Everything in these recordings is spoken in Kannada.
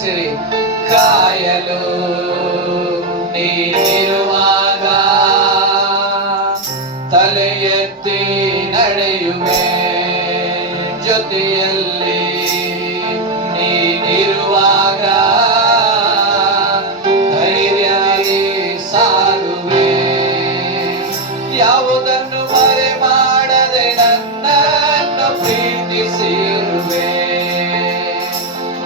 ತಿಳಿಸಿರಿ. ಕಾಯಲು ನೀನಿರುವಾಗ ತಲೆ ಎತ್ತಿ ನಡೆಯುವೆ, ಜೊತೆಯಲ್ಲಿ ನೀನಿರುವಾಗ ಧೈರ್ಯದಿ ಸಾಗುವೆ. ಯಾವುದನ್ನು ಮರೆ ಮಾಡದೆ ನನ್ನನ್ನು ಪ್ರೀತಿಸಿರುವೆ,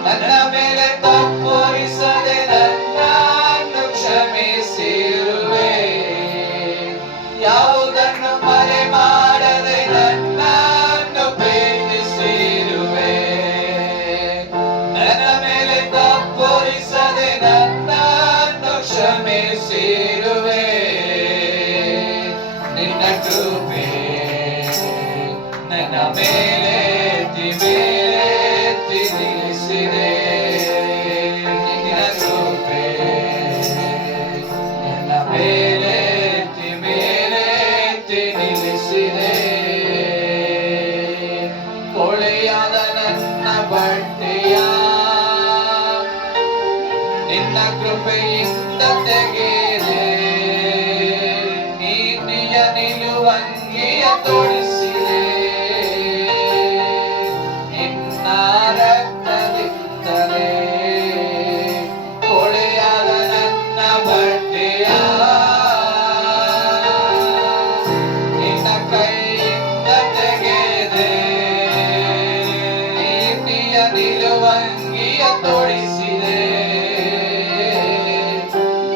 ನನ್ನ ಮೇಲೆ ತಪ್ಪೊರಿಸದೆ ನನ್ನನ್ನು ಕ್ಷಮಿಸಿರುವೆ. ಯಾವುದನ್ನು ಮರೆ ಮಾಡದೆ ನನ್ನನ್ನು ಪ್ರೀತಿಸಿರುವೆ, ನನ್ನ ಮೇಲೆ ತಪ್ಪೊರಿಸದೆ ನನ್ನನ್ನು ಕ್ಷಮಿಸಿರುವೆ. ನಿನ್ನ ಕೃಪೆ ನನ್ನ ಮೇಲೆ ನಿಲ್ಲಿಸಿದೆ. ನಿನ್ನ ಕೃಪೆ ನನ್ನ ಮೇಲೆ ನಿಲ್ಲಿಸಿದೆ. ಕೊಳೆಯಾದ ನನ್ನ ಬಟ್ಟೆಯ ನಿನ್ನ ಕೃಪೆಯಿಂದ ತೆಗೆದೆ, ನೀತಿಯ ನಿಲುವಂಗಿಯ ತೊಡಿಸಿದೆ. ನಿನ್ನ ರಕ್ತದಿಂದಲೇ ಕೊಳೆಯಾದ ನನ್ನ ಬಟ್ಟೆಯ ನಿನ್ನ ಕೈಯಿಂದ ತೆಗೆದೆ, ನೀತಿಯ ನಿಲುವಂಗಿಯ ತೊಡಿಸಿದೆ.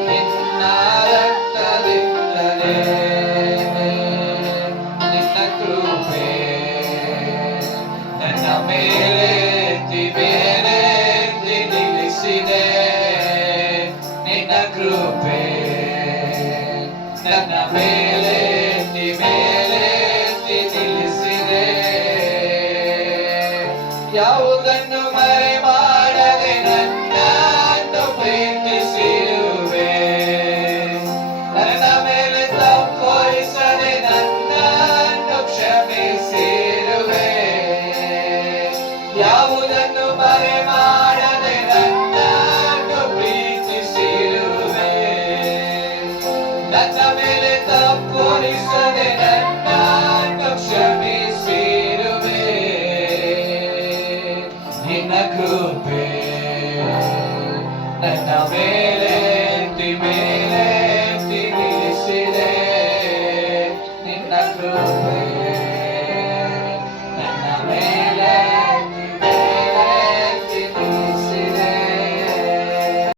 ನಿನ್ನ ರಕ್ತದಿಂದಲೇ ನಿನ್ನ ಕೃಪೆ ನನ್ನ ಮೇಲೆ ನಿಲ್ಲಿಸಿದೆ. ನಿನ್ನ ಕೃಪೆ ನನ್ನ ಮೇಲೆ ನಿಲ್ಲಿಸಿದೆ. ಯಾವುದನ್ನು ಮರೆ ಮಾಡದೆ ನನ್ನನ್ನು ಪ್ರೀತಿಸಿರುವೆ, ನನ್ನ ಮೇಲೆ ತಪ್ಪೊರಿಸದೆ ನನ್ನನ್ನು ಕ್ಷಮಿಸಿರುವೆ. ಯಾವುದನ್ನು ಮರೆ ಮಾಡದೆ ನನ್ನನ್ನು ಪ್ರೀತಿಸಿರುವೆ, ನನ್ನ ಮೇಲೆ ತಪ್ಪೊರಿಸದೆ ನನ್ನನ್ನು ಕ್ಷಮಿಸಿರುವೆ. ನಿನ್ನ ಕೃಪೆ ನನ್ನ ಮೇಲೆ